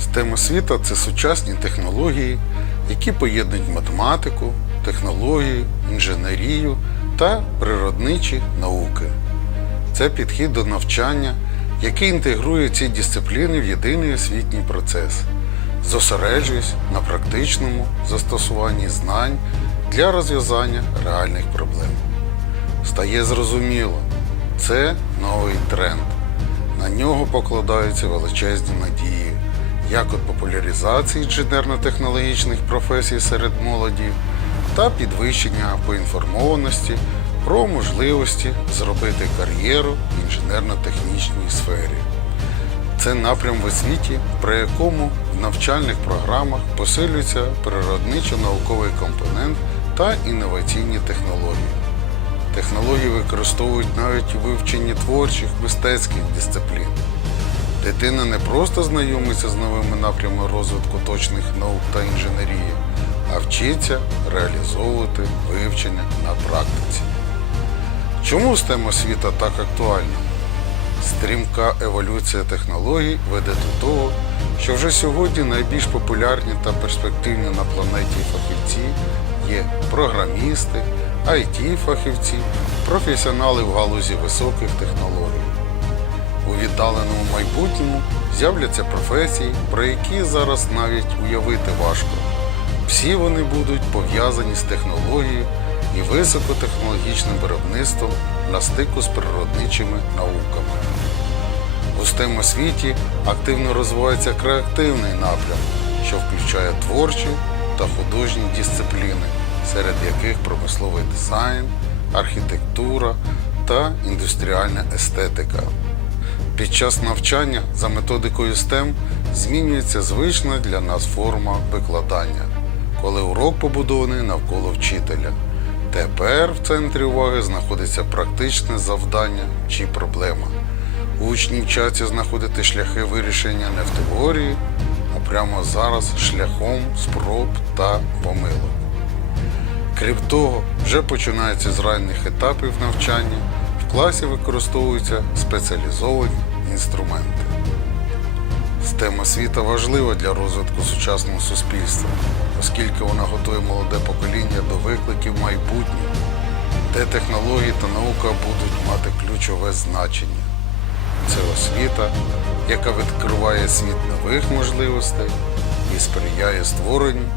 STEM освіта це сучасні технології, які поєднують математику, технологію, інженерію та природничі науки. Це підхід до навчання, який інтегрує ці дисципліни в єдиний освітній процес, зосереджуясь на практичному застосуванні знань для розв'язання реальних проблем. Стає зрозуміло, це новий тренд. На нього покладаються величезні надії, як від популяризації інженерно-технологічних професій серед молоді та підвищення поінформованості про можливості зробити кар'єру в інженерно-технічній сфері. Це напрям в освіті, при якому в навчальних програмах посилюється природничо-науковий компонент та інноваційні технології. Технології використовують навіть у вивченні творчих мистецьких дисциплін. Дитина не просто знайомиться з новими напрямами розвитку точних наук та інженерії, а вчиться реалізовувати вивчення на практиці. Чому STEM освіта так актуальна? Стрімка еволюція технологій веде до того, що вже сьогодні найбільш популярні та перспективні на планеті фахівці є програмісти, IT-фахівці, професіонали в галузі високих технологій. У віддаленому майбутньому з'являться професії, про які зараз навіть уявити важко. Всі вони будуть пов'язані з технологією і високотехнологічним виробництвом на стику з природничими науками. У STEM освіті активно розвивається креативний напрям, що включає творчі та художні дисципліни, серед яких промисловий дизайн, архітектура та індустріальна естетика. Під час навчання за методикою STEM змінюється звична для нас форма викладання, коли урок побудований навколо вчителя. Тепер в центрі уваги знаходиться практичне завдання чи проблема. Учні вчаться знаходити шляхи вирішення не в теорії, а прямо зараз шляхом спроб та помилок. Крім того, вже починається з ранніх етапів навчання, в класі використовуються спеціалізовані інструменти. STEM освіта важлива для розвитку сучасного суспільства, оскільки вона готує молоде покоління до викликів майбутнього, де технології та наука будуть мати ключове значення. Це освіта, яка відкриває світ нових можливостей і сприяє створенню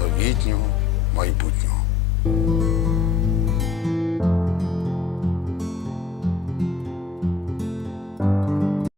новітнього майбутнього.